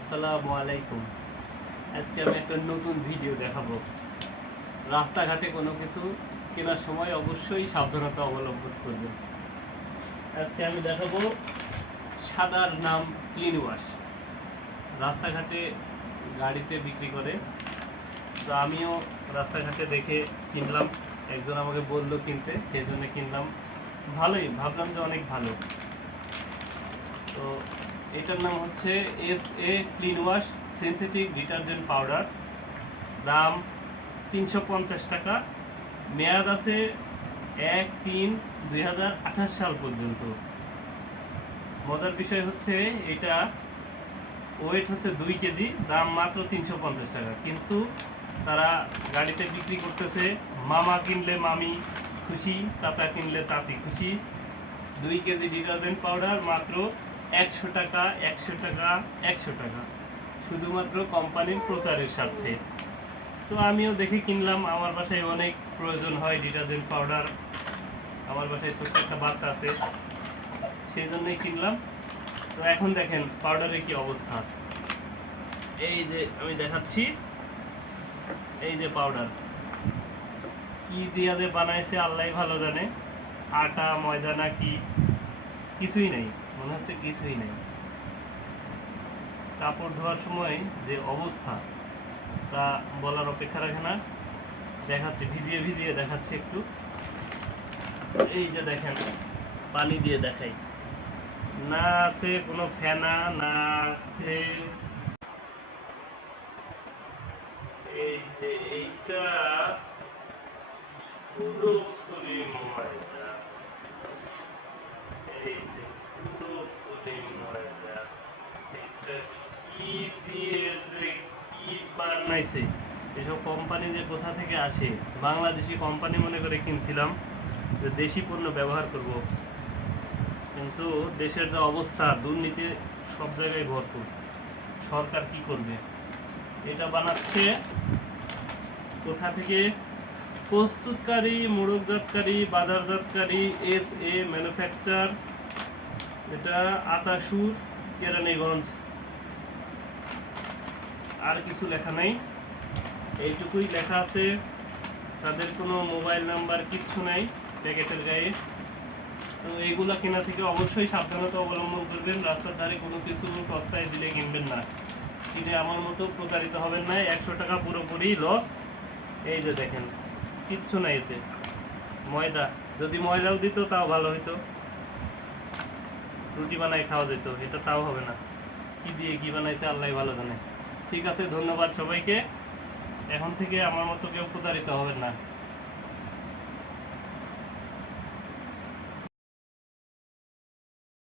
আসসালামু আলাইকুম। আজকে আমি একটা নতুন ভিডিও দেখাবো। রাস্তাঘাটে কোনো কিছু কেনার সময় অবশ্যই সাবধানতা অবলম্বন করবেন। আজকে আমি দেখাবো সাদার নাম ক্লিন ওয়াশ। রাস্তাঘাটে গাড়িতে বিক্রি করে। তো আমিও রাস্তাঘাটে দেখে কিনলাম। একজন আমাকে বলল কিনতে, সেই জন্য কিনলাম। ভালোই, ভাবলাম যে অনেক ভালো। তো এটার নাম হচ্ছে S A clean wash synthetic detergent powder দাম তিনশো পঞ্চাশ টাকা। মেয়াদ আছে এক তিন দুই সাল পর্যন্ত। মজার বিষয় হচ্ছে এটা ওয়েট হচ্ছে দুই কেজি, দাম মাত্র তিনশো পঞ্চাশ টাকা। কিন্তু তারা গাড়িতে বিক্রি করতেছে, মামা কিনলে মামি খুশি, চাচা কিনলে চাচি খুশি। দুই কেজি ডিটারজেন্ট পাউডার মাত্র একশো টাকা একশো টাকা একশো টাকা। শুধুমাত্র কোম্পানির প্রচারের স্বার্থে। তো আমিও দেখে কিনলাম, আমার বাসায় অনেক প্রয়োজন হয় ডিটারজেন্ট পাউডার। আমার বাসায় ছোট্ট একটা বাচ্চা আছে, সেই জন্যই কিনলাম। তো এখন দেখেন পাউডারের কি অবস্থা। এই যে আমি দেখাচ্ছি, এই যে পাউডার। কি দিয়া যে বানাইছে আল্লাহ ভালো জানে। আটা, ময়দা না কিছুই নেই। মনে হচ্ছে কিছুই নেই। কাপড় ধোয়ার সময় যে অবস্থা, তা বলার অপেক্ষা রাখে না। দেখাচ্ছে, ভিজিয়ে ভিজিয়ে দেখাচ্ছে একটু। এই যে দেখেন, পানি দিয়ে দেখাই। না আছে কোনো ফেনা, না আছে এই যে এইটা পুরোপুরি ময়দা এই যে পুরোপুরি ময়দা এটা কি দিয়ে যে কি বানাইছে এসব কোম্পানি যে কোথা থেকে আসে, বাংলাদেশি কোম্পানি মনে করে কিনছিলাম, যে দেশি পণ্য ব্যবহার করব। কিন্তু দেশের যে অবস্থা, দুর্নীতি সব জায়গায় ভরপুর। সরকার কি করবে? এটা বানাচ্ছে কোথা থেকে? প্রস্তুতকারী, মোড়কজাতকারী, বাজারজাতকারী এস এ ম্যানুফ্যাকচার এটা আতাসুর, কেরানীগঞ্জ। আর কিছু লেখা নাই। এইটুকুই লেখা আছে। তাদের কোনো মোবাইল নাম্বার কিচ্ছু নাই প্যাকেটের গায়ে। তো এইগুলা কেনা থেকে অবশ্যই সাবধানতা অবলম্বন করবেন। রাস্তার ধারে কোনো কিছু সস্তায় দিলে কিনবেন না। কিনে আমার মতো প্রতারিত হবেন না। একশো টাকা পুরোপুরি লস এই যে দেখেন, কিচ্ছু নাই এতে। ময়দা, যদি ময়দাও দিত তাও ভালো হতো রুটি বানাই খাওয়া যেত, এটা তাও হবে না। কি দিয়ে কি বানাইছে আল্লাহ ভালো জানে। ঠিক আছে ধন্যবাদ সবাইকে। এখন থেকে আমার মতো কেউ প্রতারিত হবেন না।